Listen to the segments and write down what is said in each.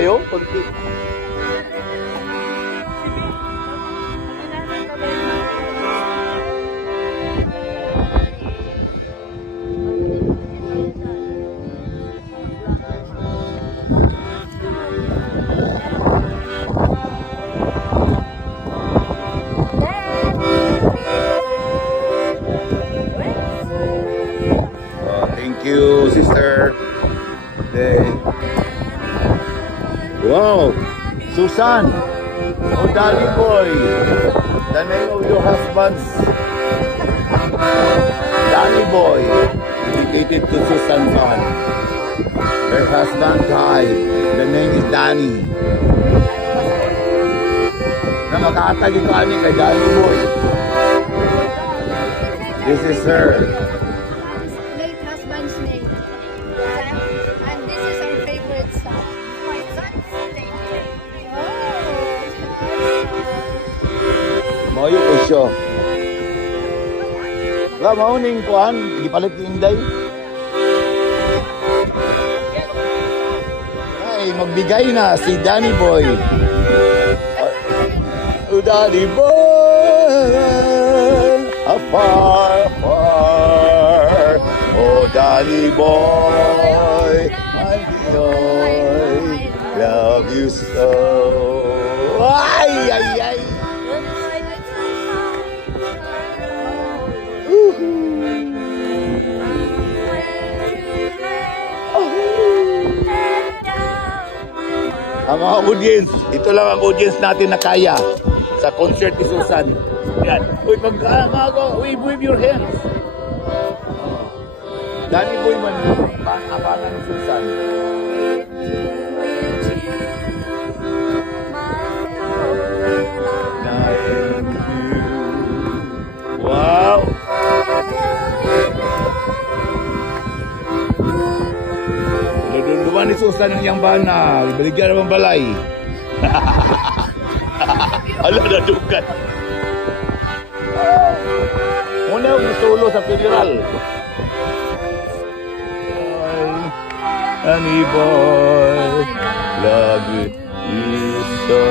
kayo? Kunti. Thank you, sister. Wow, Susan. Oh, Daddy boy. The name of your husband's Danny boy. Dedicated to Susan Fan. Her husband died. The name is Danny. Na makakatagi ko ani kay Danny boy. This is her. Mayo ko siya. Wala mauning kuhan, gipalit ni Inday. Ay, magbigay na si Danny Boy. Oh, Danny Boy, afar, afar. Oh, Danny Boy, my boy, love you so. Ay, ay, ay. Ang mga audience, ito lang ang audience natin na kaya sa concert ni Susan. Yan. Uy, wave your hands. Danny Boy man, abangan ni Susan. Wow! Duman ni Susan ang iyang bana. Baligyan naman balay. Ala na dugan. Muna yung solo sa funeral. Danny boy, love you so.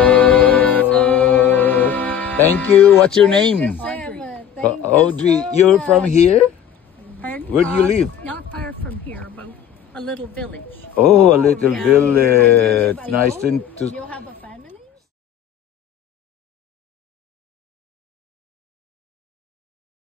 Thank you. What's your name? Audrey. You're from here? Pardon? Where do you live? Not far from here, but a little village. Oh, a little village. Nice to. You have a